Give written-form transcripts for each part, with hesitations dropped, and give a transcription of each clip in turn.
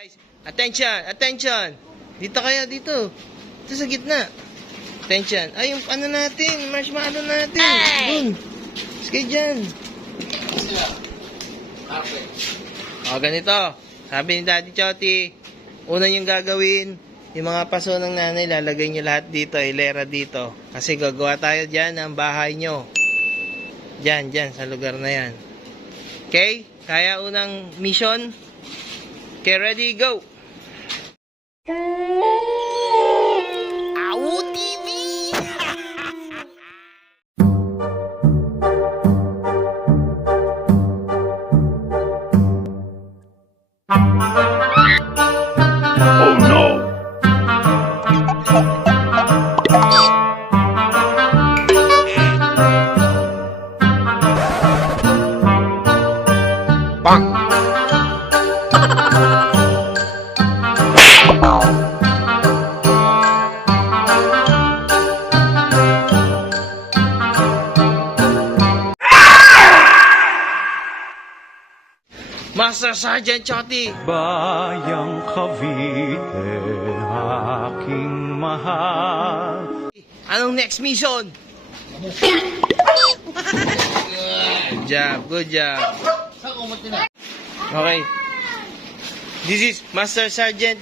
Guys, attention, attention. Dito kayo, dito. Dito sa gitna. Attention. Ay, yung ano natin, marshmallow natin. Dun. Sige dyan. O, ganito. Sabi ni Daddy Choti, una yung gagawin, yung mga paso ng nanay, lalagay nyo lahat dito, ilera dito. Kasi gagawa tayo dyan ng bahay nyo. Dyan, dyan, sa lugar na yan. Okay? Kaya unang mission. Okay, ready, go! AWU TV! Oh no! Bang! Master Sergeant Choti! Bayang Cavite, aking mahal. Anong next mission? Good job, good job. Okay. This is Master Sergeant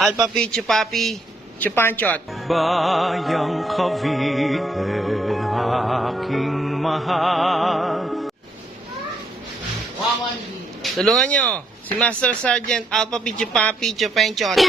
Alpha P Chupapi Chupanchot. Bayang Cavite, aking mahal. Tulungan nyo si Master Sergeant Alpha P Chupapi Chupanchot.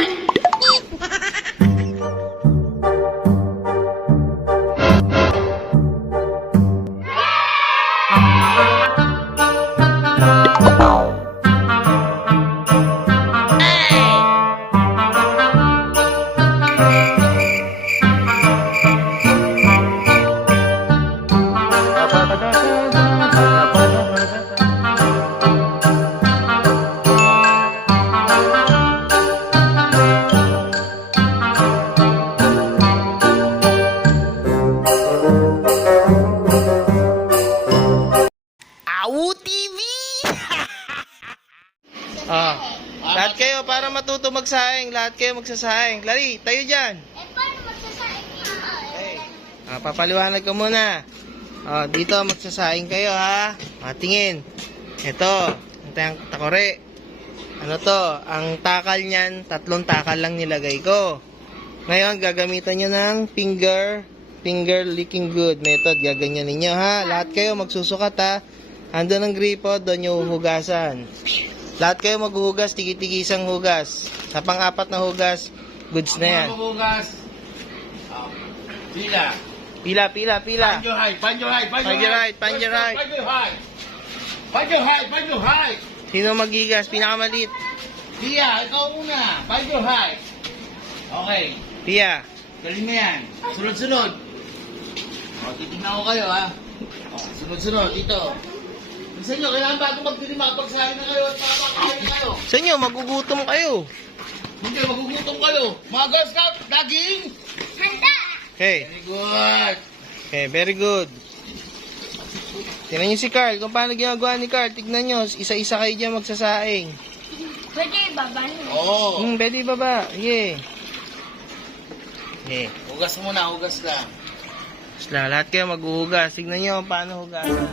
AWU TV! Lahat kayo para matuto magsaing. Lahat kayo magsasaing. Lari, tayo dyan. Paano magsasaing niya? Papaliwanag ko muna. Dito magsasaing kayo ha. Tingin. Ito, ang takore. Ano to? Ang takal niyan, 3 takal lang nilagay ko. Ngayon, gagamitan nyo ng finger licking good method. Gaganyan ninyo ha. Lahat kayo magsusukat ha. Andun ang gripo, doon yung hugasan. Lahat kayo maghuhugas, tigi-tigisang hugas. Sa pang-4 na hugas, goods na yan. Hugas. Pila. Pila. Find your height. Find your height. Find your height. Sino maghigas? Pinakamalit. Pia, ikaw muna. Find your height. Okay. Pia. Galing na yan. Sunod-sunod. Titignan ko kayo ha. Sunod-sunod. Dito. Sa inyo, kailangan bago magdilim, makapagsahin na kayo at makapagsahin na kayo. Sa inyo, magugutom kayo. Hindi, magugutom kayo. Mga Girl Scout, daging. Handa! Okay. Very good. Okay, very good. Tingnan nyo si Carl. Kung paano ginagawa ni Carl. Tignan nyo. Isa-isa kayo dyan magsasaing. Pwede ibaba niyo. Oo. Pwede baba. Yeah. Okay. Hugas muna, hugas lang. Basta, lahat kayo maghuhugas. Tignan nyo kung paano hugasan.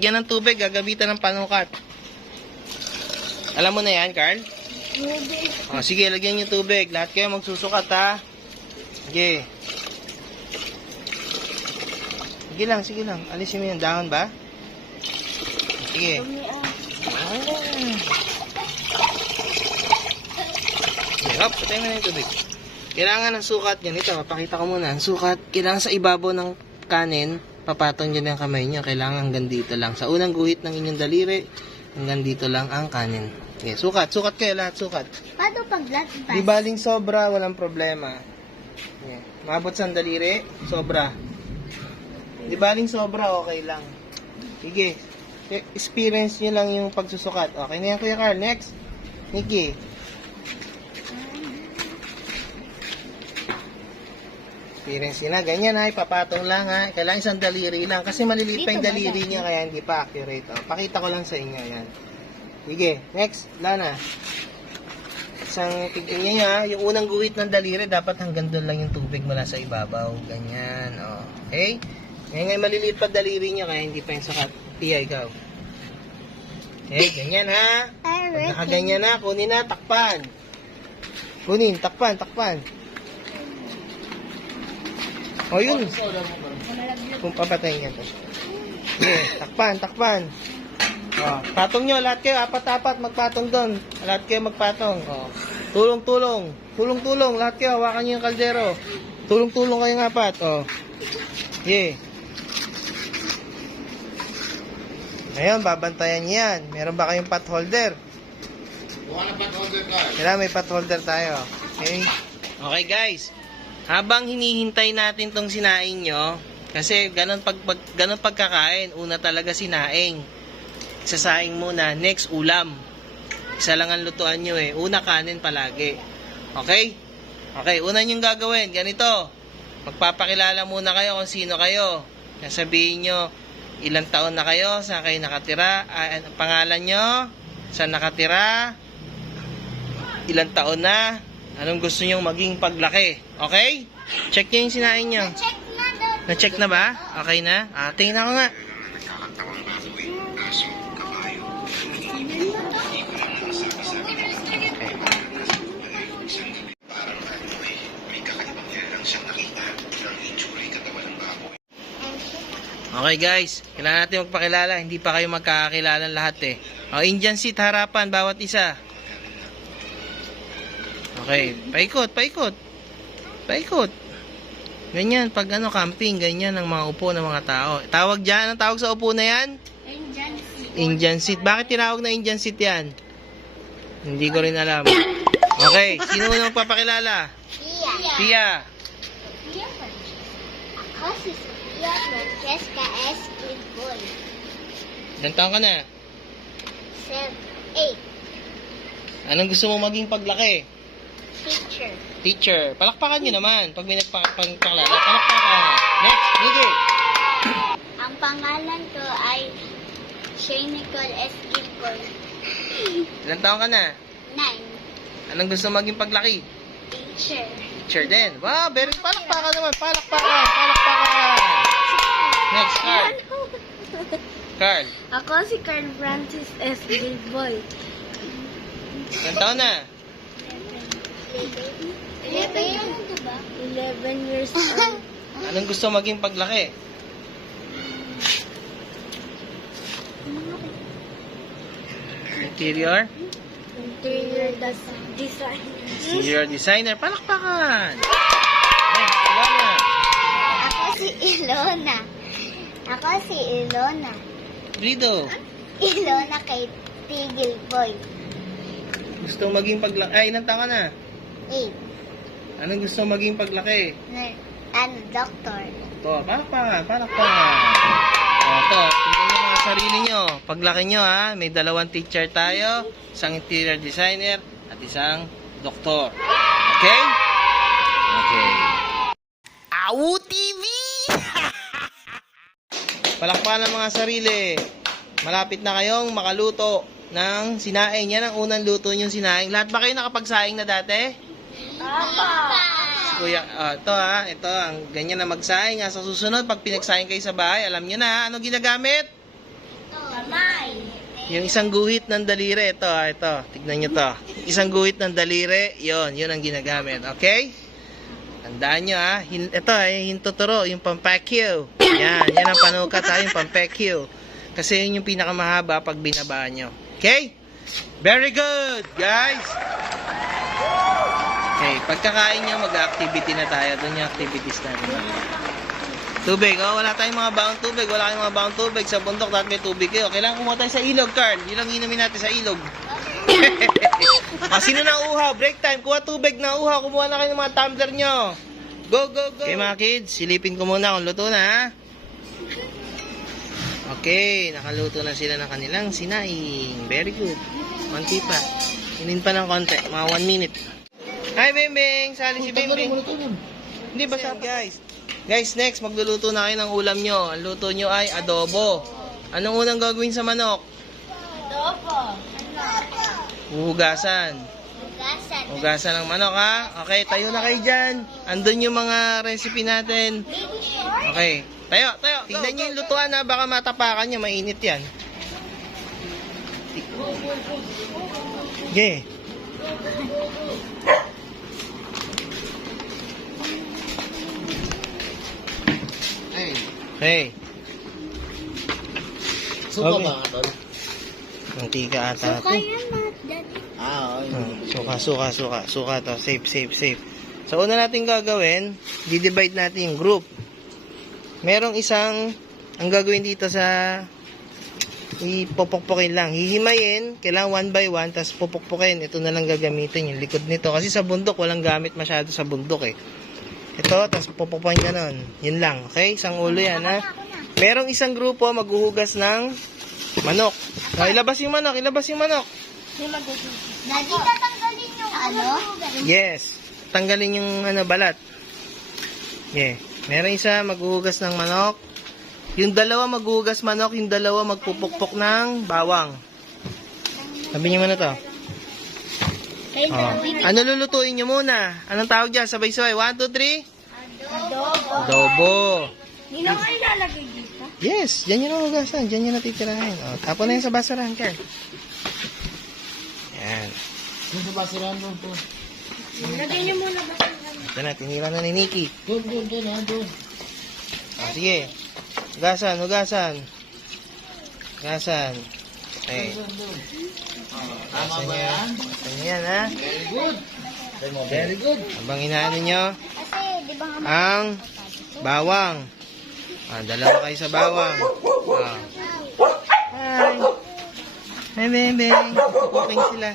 Lagyan ng tubig, gagabitan ng panukat. Alam mo na yan, Carl? O, sige, lagyan niyo tubig. Lahat kayo magsusukat, ha? Sige. Sige lang. Alisin mo yung dahon ba? Sige. Hop, patay mo na yung tubig. Kailangan ng sukat yan. Ito, papakita ko muna. Ang sukat, kailangan sa ibabaw ng kanin, papatong dyan yung kamay nyo. Kailangan hanggang dito lang. Sa unang guhit ng inyong daliri, hanggang dito lang ang kanin. Okay, sukat kayo lahat, sukat. Paano pag last Di baling sobra, walang problema. Okay. Mabot sa daliri, sobra. Di baling sobra, okay lang. Sige. Experience nyo lang yung pagsusukat. Okay na yan, Kuya Carl. Next. Nikki. Experience nyo na. Ganyan ha, ipapatong lang ha. Kailangan isang daliri lang. Kasi maliliit pa yung daliri nyo, kaya hindi pa accurate. Oh. Pakita ko lang sa inyo yan. Sige. Next. Lana. Isang tignan nyo ha. Yung unang guhit ng daliri, dapat hanggang doon lang yung tubig mula sa ibabaw. Ganyan. Oh. Okay? Ngayon maliliit pa daliri nyo, kaya hindi pa yung sakat. Tia, ikaw. Okay, ganyan ha. Pag nakaganyan na, kunin na, takpan. Kunin, takpan. O yun. Kung papatayin yan to. Okay, takpan. O, patong nyo, lahat kayo, apat-apat, magpatong doon. Lahat kayo magpatong. O, tulong, lahat kayo, hawakan nyo yung kaldero. Tulong kayong apat. O, yeah. Ngayon, babantayan niyo yan. Meron ba kayong pot holder? Buka na pot holder ka. Kailangan may pot holder tayo. Okay? Okay guys. Habang hinihintay natin tong sinaing nyo, kasi ganun pagkakain, una talaga sinaing. Sasaing muna, next ulam. Isa lang ang lutuan nyo eh. Una kanin palagi. Okay? Okay, una nyong gagawin. Ganito. Magpapakilala muna kayo kung sino kayo. Sasabihin nyo, ilang taon na kayo, saan kayo nakatira, ang pangalan nyo, saan nakatira, ilang taon na, anong gusto nyo maging paglaki. Okay? Check nyo yung sinain nyo. Check na daw. Na-check na ba? Okay na? Tingnan ko nga. Okay guys, kailangan natin magpakilala. Hindi pa kayo magkakakilala lahat eh. O, Indian seat harapan, bawat isa. Okay, paikot. Ganyan, pag camping, ganyan ang mga upo ng mga tao. Tawag dyan, anong tawag sa upo na yan? Indian seat. Bakit tinawag na Indian seat yan? Hindi ko rin alam. Okay, sino na magpapakilala? Pia. Ako si Sophia Francesca S. Gilboy. Ilang taon ka na? 8. Anong gusto mo maging paglaki? Teacher. Teacher. Palakpakan nyo naman. Pag may nagpakilala, palakpakan. Next, Nikki. Ang pangalan ko ay Shane Nicole S. Gilboy. Ilang taon ka na? 9. Anong gusto maging paglaki? Teacher. Teacher din. Wow, very palakpakan naman. Palakpakan. Next, Carl. Ako si Carl Francis S. Gilboy. Ilang taon na? 11 yun, diba? 11 years old. Anong gusto maging paglaki? Interior? Interior design. Interior designer. Palakpakan. Next, Ilona. Ako si Ilona. Rido. Ilona kay T. Gilboy. Gusto maging paglaki. Ay, ilang taon ka na? 8. Anong gusto maging paglaki? Doctor. Ito, palakpakan. Ito, tingnan nyo mga sarili nyo. Paglaki nyo ha, may 2 teacher tayo, isang interior designer, at isang doktor. Okay? Okay. AWU TV! Palakpakan ng mga sarili. Malapit na kayong makaluto ng sinaing. Yan ang unang luto yung sinaing. Lahat ba kayo nakapagsaing na dati? Kuya, ito ang ganyan na magsaing. Sa susunod, pag pinagsaing kayo sa bahay, alam nyo na, ano ginagamit? Yung isang guhit ng daliri, ito. Tignan nyo to. Isang guhit ng daliri, yun ang ginagamit. Okay? Tandaan nyo ha. Ito ay hintuturo, yung pampakyo. Yan ang panukat ha, yung pampakyo. Kasi yun yung pinakamahaba pag binabaan nyo. Okay? Very good, guys! Okay, pagkakain nyo, mag-activity na tayo. Doon yung activities natin. Tubig, wala tayong mga baong tubig. Wala kayong mga baong tubig sa bundok. Dapat may tubig kayo. Kailangan kumuha tayo sa ilog, Carl. Yun ang inumin natin sa ilog. Sino na uhaw? Break time. Kuha tubig na uhaw. Kumuha na kayo ng mga tumbler nyo. Go, go, go. Okay mga kids, silipin ko muna kung luto na ha. Okay, nakaluto na sila ng kanilang sinaing. Very good. Konti pa. Inin pa ng konti. Mga 1 minute. Hi, Bimbing! Sali si Bimbing. Hindi ba siya, guys? Guys, next, magluluto na kayo ng ulam nyo. Ang luto nyo ay adobo. Anong unang gagawin sa manok? Adobo. Huhugasan. Hugasan ng manok, ha? Okay, tayo na kayo dyan. Andun yung mga recipe natin. Okay, tayo. Tingnan nyo yung lutuan, ha? Baka matapakan nyo, mainit yan. Okay. Hey. Suka Okay. ba nga, tol? Mantika ata ito. Suka to. Safe. So, una natin gagawin, di-divide natin yung group. Merong isang, ang gagawin dito sa, ipopokpokin lang. Hihimayin, kailangan 1 by 1, tapos popokpokin. Ito na lang gagamitin, yung likod nito. Kasi sa bundok, walang gamit masyado sa bundok eh. Ito, tapos popokpokin ganon. Yun lang, okay? Isang ulo yan, ha? Merong isang grupo, maghuhugas ng manok. So, ilabas yung manok. Daddy, tatanggalin yung ano? Yes. Tanggalin yung balat. Yeah. Meron isa maghuhugas ng manok. Yung dalawa maghuhugas manok, yung dalawa magpupukpok ng bawang. Sabi niyo muna to. Oh. Ano lulutuin nyo muna? Anong tawag dyan? Sabay-sabay. 1, 2, 3. Adobo. Hindi na kayo lalagay dito? Yes. Diyan yun ang hugasan. Diyan yun natitirahin. Oh, tapon na yun sa basurahan, Carl. Yan. Yung sa basurahan doon, to. Lagay niyo muna ba? Ito na. Tinira na ni Nikki. Doon. Oh, sige. Hugasan. Okay. Tama ba yan? Hugasan yan, ha? Very good. Habang inaano nyo, Kasi, di ba nga ang bawang. Dalawa kayo sa bawang. Hi. Hi, Bembeng. Cooking sila.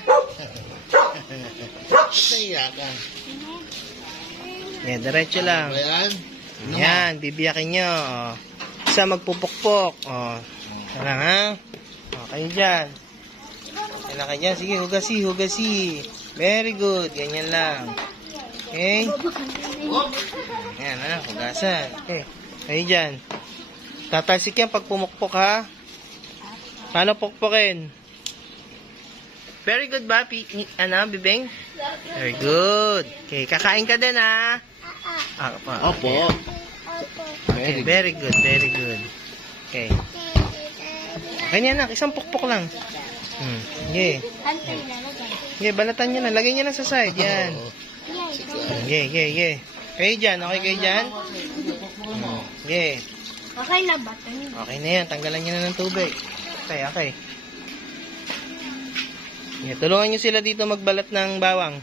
Kaya ka. Yeah, diretso lang. Ba yan? Yan, bibiyakin nyo. Isa magpupukpok. Isa lang, ha? Kayo dyan. Kayo dyan. Sige, hugasi. Very good. Ganyan lang. Okay? Yan, ha? Hugasan. Okay. Kayo dyan. Tatalsik yan pag pumukpok, ha? Paano pukpukin? Very good ba, Bibeng? Very good. Okay, kakain ka din, ha? Opo. Okay, very good. Okay. Ganyan lang, isang pukpok lang. Okay. Okay, balatan nyo na. Lagay nyo na sa side. Yan. Okay. Kayo dyan. Okay kayo dyan? Okay. Okay na ba? Okay na yan. Tanggalan nyo na ng tubig. Okay. Yeah, tulungan nyo sila dito magbalat ng bawang.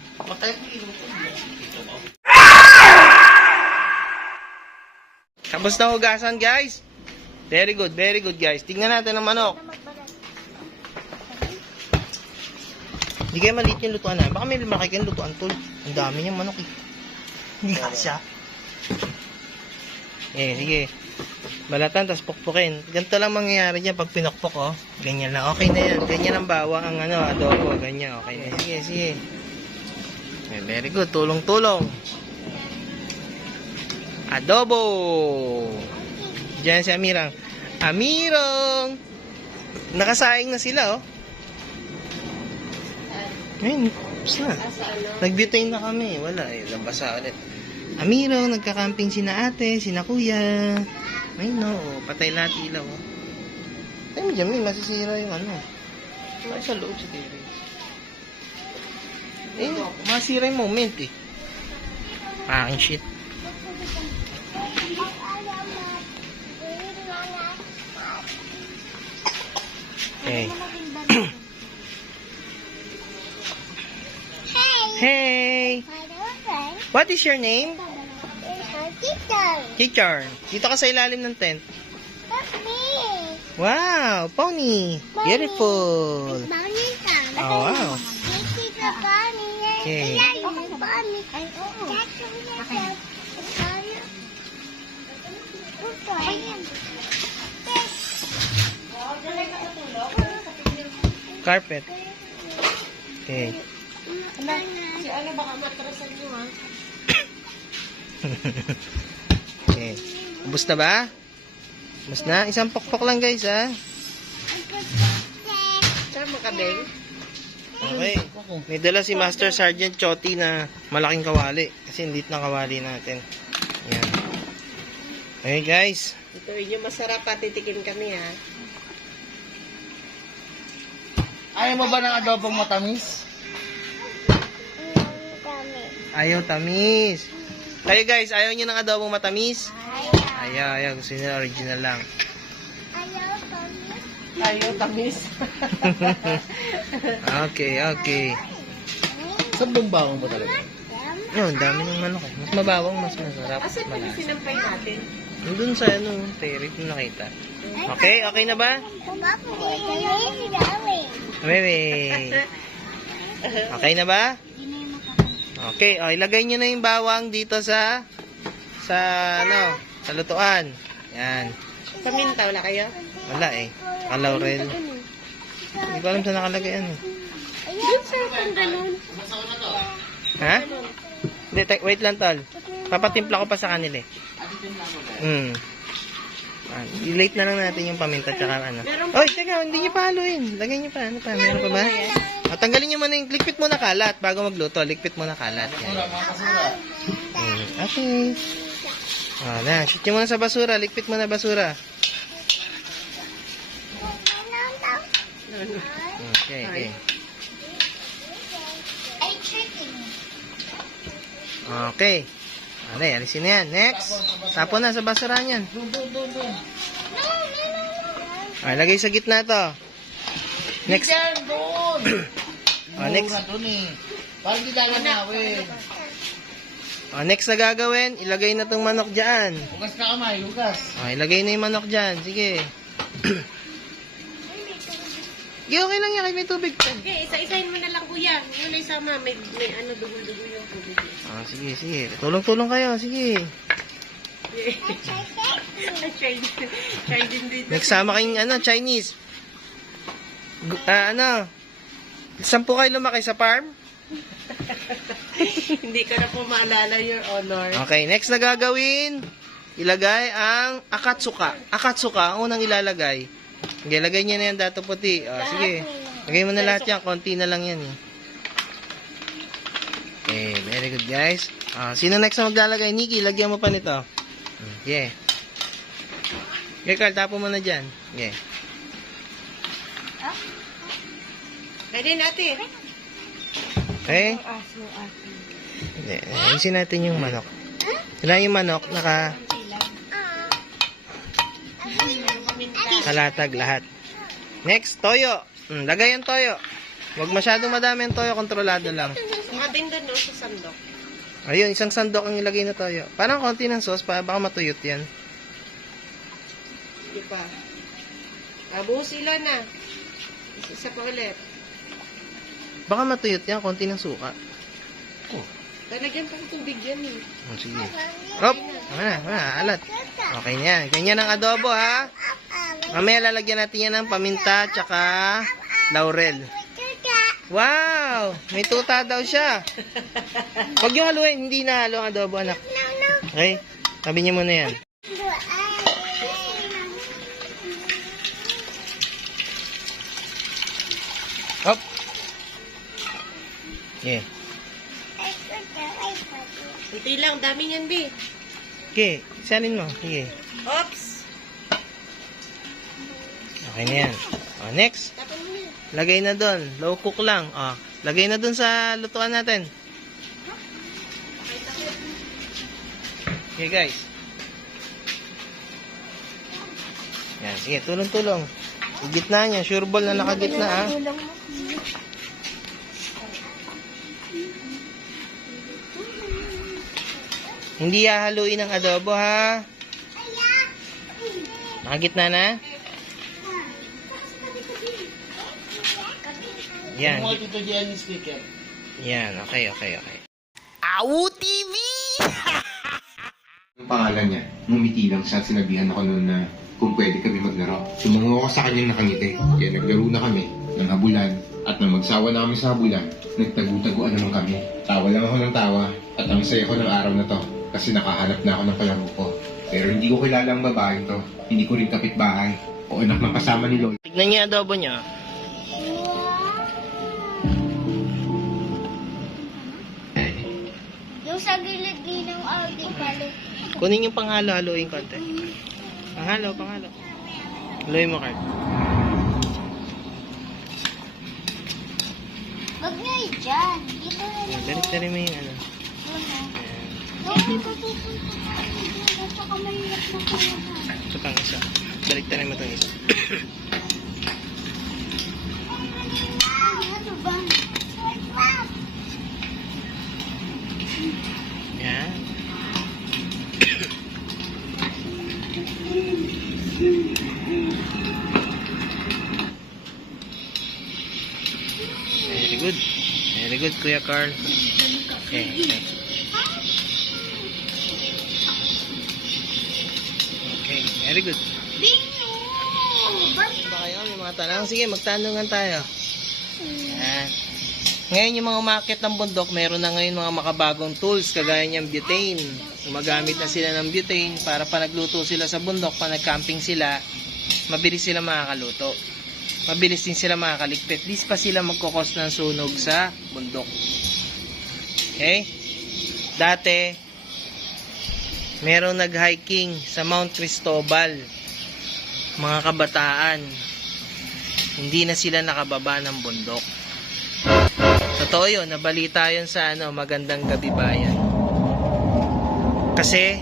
Tapos na hugasan, guys. Very good, guys. Tingnan natin ang manok. Hindi kayo maliit yung lutuan na. Baka may lumaki kayong lutuan, tol. Ang dami niyang manok eh. Hindi kasya. Sige. Balatan, tapos pukpukin. Ganito lang mangyayari dyan pag pinukpok, oh. Ganyan lang. Okay na yan. Ganyan ang bawang ang adobo. Ganyan, okay na. Sige. Very good. Tulong-tulong. Adobo. Diyan si Amirang. Amirong! Nakasaing na sila, oh. Ayun, tapos na. Nag-butane na kami. Wala, labasa ulit. Amirong, nagkakamping sina ate, sina kuya. Ay, no. Patay lahat ilaw, oh. Ay, mo dyan, may masisira yung ano. Ay, sa loob sa TV. Eh, masira yung moment eh. Aking shit. Okay. Hey! What is your name? Teacher. Dito ka sa ilalim ng tent. Wow! Pony! Beautiful! Oh, wow. Okay. Carpet. Okay. Si ano, baka matrasan nyo, ha? Okay. Ubus na ba? Ubus na? Isang pokpok lang guys ha. Saan mo ka, Beng? Okay. May dala si Master Sergeant Choti na malaking kawali. Kasi liit na kawali natin. Ayan. Okay guys. Ito yung masarap pa, titikim kami, ha? Ayaw mo ba ng adobong matamis? Ayaw tamis. Kayo guys, ayaw nyo ng adobong matamis? Ayaw. Gusto nyo original lang. Ayaw, tamis. Okay. Saan bang bawang mo talaga? Yun, dami ng manok eh. Mas mabawang, mas masarap. Asan pa yung sinampay natin? Nandun sa terrace mo nakita. Okay na ba? Bebe. Okay na ba? Okay, ilagay nyo na yung bawang dito sa lutuan. Yan. Paminta, wala kayo? Wala eh. Laurel. Hindi ko alam saan nakalagay ano. Doon sa itong ganun. Ha? Hindi, wait lang tol. Papatimpla ko pa sa kanila eh. I-late na lang natin yung paminta tsaka ano. Oy, teka, hindi nyo pa haluin. Lagay nyo pa. Ano pa? Meron pa ba? Tanggalin nyo muna yung likpit mo na kalat bago magluto. Likpit mo na kalat. Yan. Okay. Shoot nyo muna sa basura. Likpit mo na basura. Okay. Okay. Alisin na yan. Next. Tapon na sa basura yan. Lagay sa gitna to. Next. Doon! Next. Doon eh. Parang hindi lalanawin. Next na gagawin, ilagay na tong manok dyan. Hugas na kamay, hugas. Ilagay na yung manok dyan. Sige. Okay lang yan. May tubig pa. Okay, isa-isahin mo na lang, kuya. Yun na isama. May ano, dugol-dugol yung tubig. Sige. Tulong-tulong kayo. Sige. Try din dito. Nagsama kayong Chinese. 10 kayo lumaki sa farm? Hindi ko na po maalala, Your Honor. Okay, next na gagawin, ilagay ang akatsuka. Akatsuka, ang unang ilalagay. Okay, lagay niyo na yan dato puti. Sige. Lagay mo na lahat yan. Konti na lang yan. Okay, very good guys. Sino next na maglalagay? Nikki, lagyan mo pa nito. Okay. Okay, Carl, tapo mo na dyan. Okay. Pwede natin. Okay? Ayusin natin yung manok. Kailangan yung manok kalatag lahat. Next, toyo. Lagay ang toyo. Huwag masyadong madami ang toyo, kontrolado lang. Matin doon, no, sa sandok. Ayun, isang sandok ang ilagay na toyo. Parang konti ng sauce, baka matuyot yan. Di pa. Buhos ilo na. Isa pa ulit. Baka matuyot yan, konti ng suka. Talagyan pa ng tubig yan eh. Sige. Hop! Wala, alat. Okay na yan. Ganyan ang adobo ha. Mamaya lalagyan natin yan ng paminta tsaka laurel. Wow! May tuta daw siya. Huwag yung haluin. Hindi na halo ang adobo, anak. Okay? Tabi niyo muna yan. Hop! Yeah. Kunti lang, dami niyan, B. Okay, salin mo. Sige. Oops! Okay na yan. Next. Tapon mo na. Lagay na doon. Low cook lang. Oh, lagay na doon sa lutuan natin. Okay, guys. Yan, sige, tulong-tulong. Yung gitna niya, sure ball na nakagitna, ah. Hindi hahaluin ng adobo, ha? Nakagitna na? Yan. Kung ito dyan yung speaker. Yan, okay. AWU TV! Ang pangalan niya, ngumiti lang siya. Sinabihan ako noon na kung pwede kami maglaro. Sumungo ako sa kanyang nakangiti. Kaya naglaro na kami ng habulan. At nang magsawa na kami sa habulan, nagtagu-taguan naman kami. Tawa lang ako ng tawa at ang saya ko ng araw na to kasi nakahanap na ako ng kalaro ko. Pero hindi ko kilala ang babaeng to. Hindi ko rin kapitbahay o anak ng kasama ni Lolo. Tignan niyo yung adobo niyo. Yung sa gilid ng Audi pala. Kunin yung panghalo-haloin konti. Panghalo. Haloin mo, Carl. Wag nyo dyan. Dito na lang. Dali mo yung ano. Doon na pupunta tayo. Saka mahirap na kaya. Ito pang isa. Balik mo itong isa. Ano ba? Yan. Very good, Kuya Carl. Okay. Okay, very good. Bingo! Ba kayo? May mga tanong? Sige, magtanungan tayo. Yan. Ngayon yung mga umakyat ng bundok, meron na ngayon mga makabagong tools kagaya niyang butane. Gumagamit na sila ng butane para pa nagluto sila sa bundok, pa nag-camping sila, mabilis sila makakaluto. Mabilis din sila makakaligpit. Di pa sila magkukos ng sunog sa bundok. Okay? Dati, merong nag-hiking sa Mount Cristobal. Mga kabataan. Hindi na sila nakababa ng bundok. Totoo yun. Nabalita yun sa Magandang Gabi Bayan. Kasi,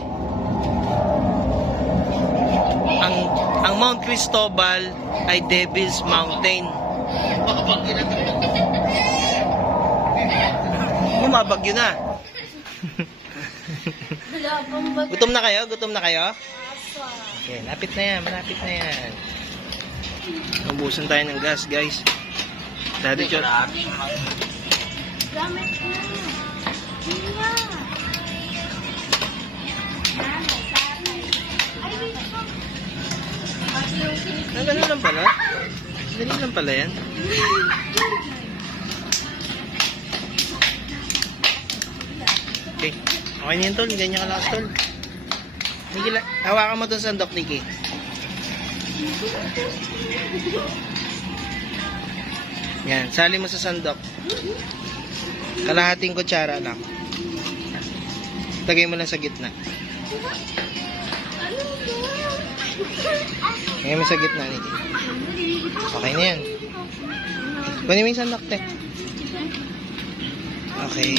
ang Mount Cristobal ay Devil's Mountain. Bumabagyo na. Gutom na kayo? Okay, malapit na yan. Ubusan tayo ng gas, guys. Daddy Chot. Gamit na. Hindi na. Ay, wait pa. Ganun lang pala. Ganun lang pala yan. Okay. Okay na yun, tol. Ganyan ka lang, tol. Hawakan mo itong sandok, Nikki. Yan. Sali mo sa sandok. Kalahating kutsara lang. Tagay mo lang sa gitna. Tagay mo sa gitna, Nikki. Okay na yan. Kunin mo yung sandok, te. Okay.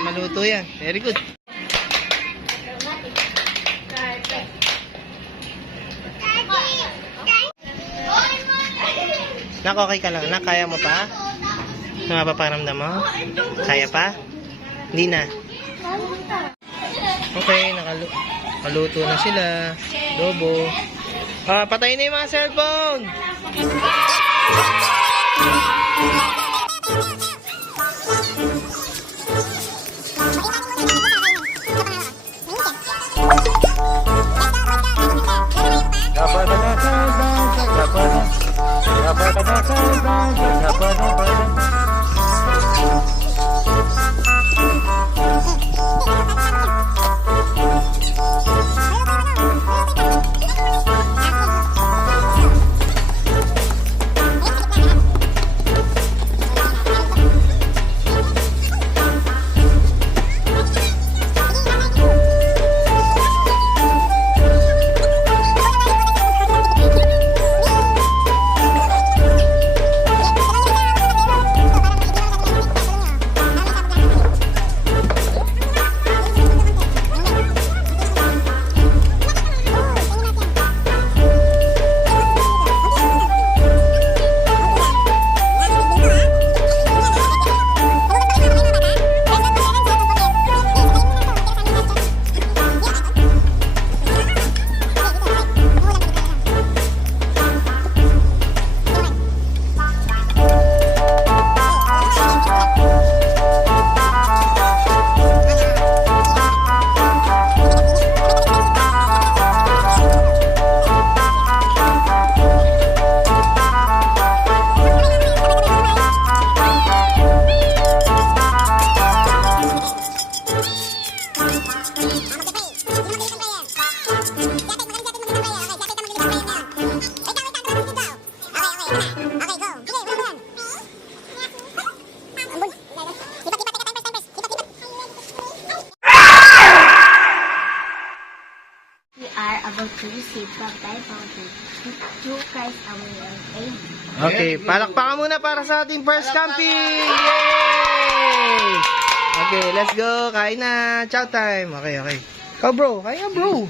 Maluto yan. Very good. Nak, okay ka lang. Nak, kaya mo pa? Mapaparamdam mo? Kaya pa? Hindi na. Okay, nakaluto na sila. Adobo. Patayin na yung mga cellphone! about to receive baptized through Christ our Lord. Amen. Okay, palakpakan muna para sa ating first camping! Yay! Okay, let's go. Kain na. Chow time. Okay, okay. Ikaw, bro. Kain na, bro.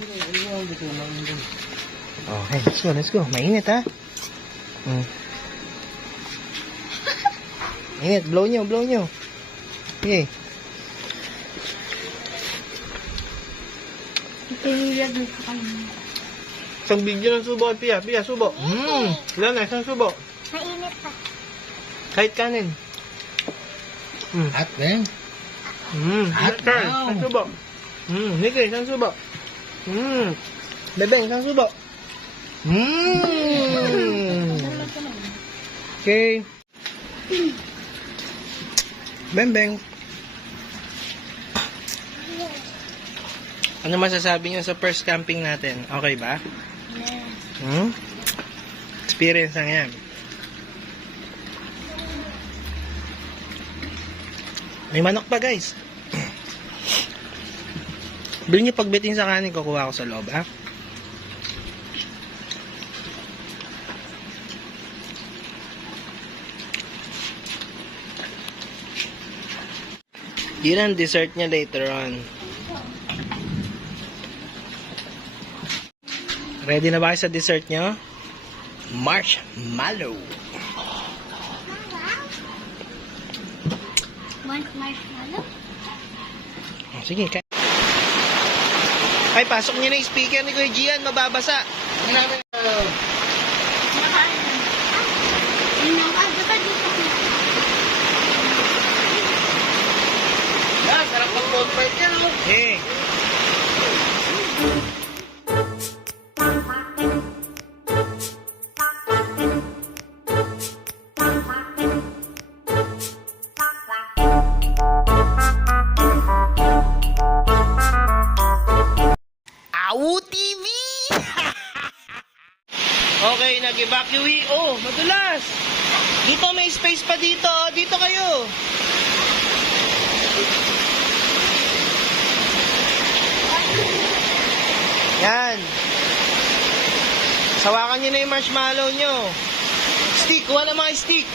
Okay, let's go, let's go. Mainit, ha? Mainit. Blow nyo, blow nyo. Okay. Pinilad mo pa kami. Isang bigyan ng subo. Pia, subo. Ilan na, isang subo. Mainit pa. Kahit kanin. At then, Carl, isang subo. Nikki, isang subo. Bebeng, isang subo. Okay. Bembeng. Ano masasabi niyo sa first camping natin? Okay ba? Yes. Experience lang yan. May manok pa, guys. Doon niyo pagbitin sa kanin, kukuha ko sa loob, ha? Yun ang dessert niya later on. Ready na ba kayo sa dessert niyo? Marshmallow. Want marshmallow? Oh, sige, kain. Ay, pasok niyo na yung speaker ni Kuya Gian, mababasa. Nakain. Dapat dito. sarap ng bonfire yan, no? Eh. TV! Okay, nag-evacuate. Oh, madulas. Dito may space pa dito. Dito kayo. Yan. Sawakan nyo na yung marshmallow nyo. Stick, kuha na mga stick.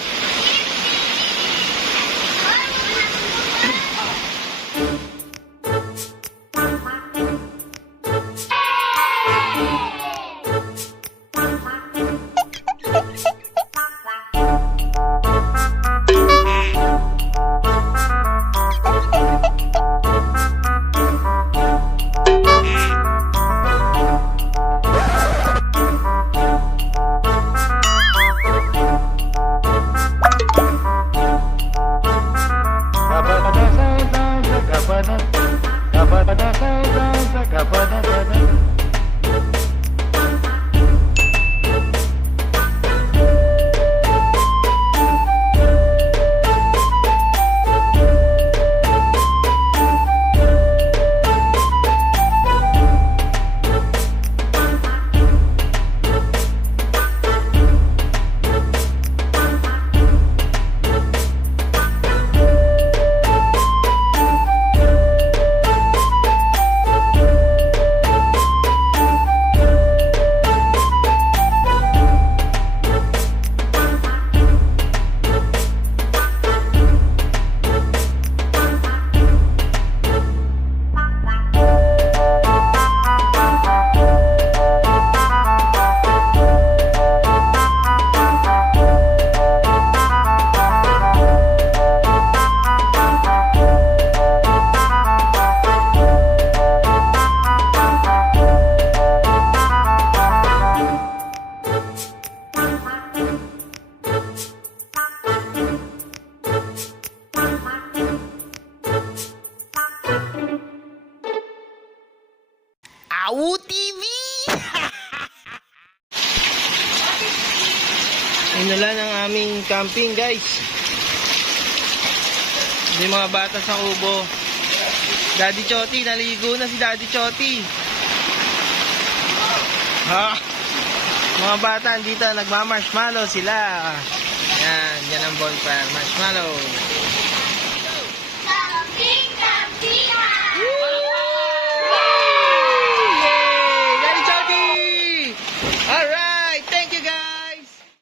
TV! Inula ng aming camping, guys. May mga bata sa kubo. Daddy Choti, naligo na si Daddy Choti. Ha? Mga bata, dito nagmamarshmallow sila. Yan, yan ang bonfire. Marshmallow.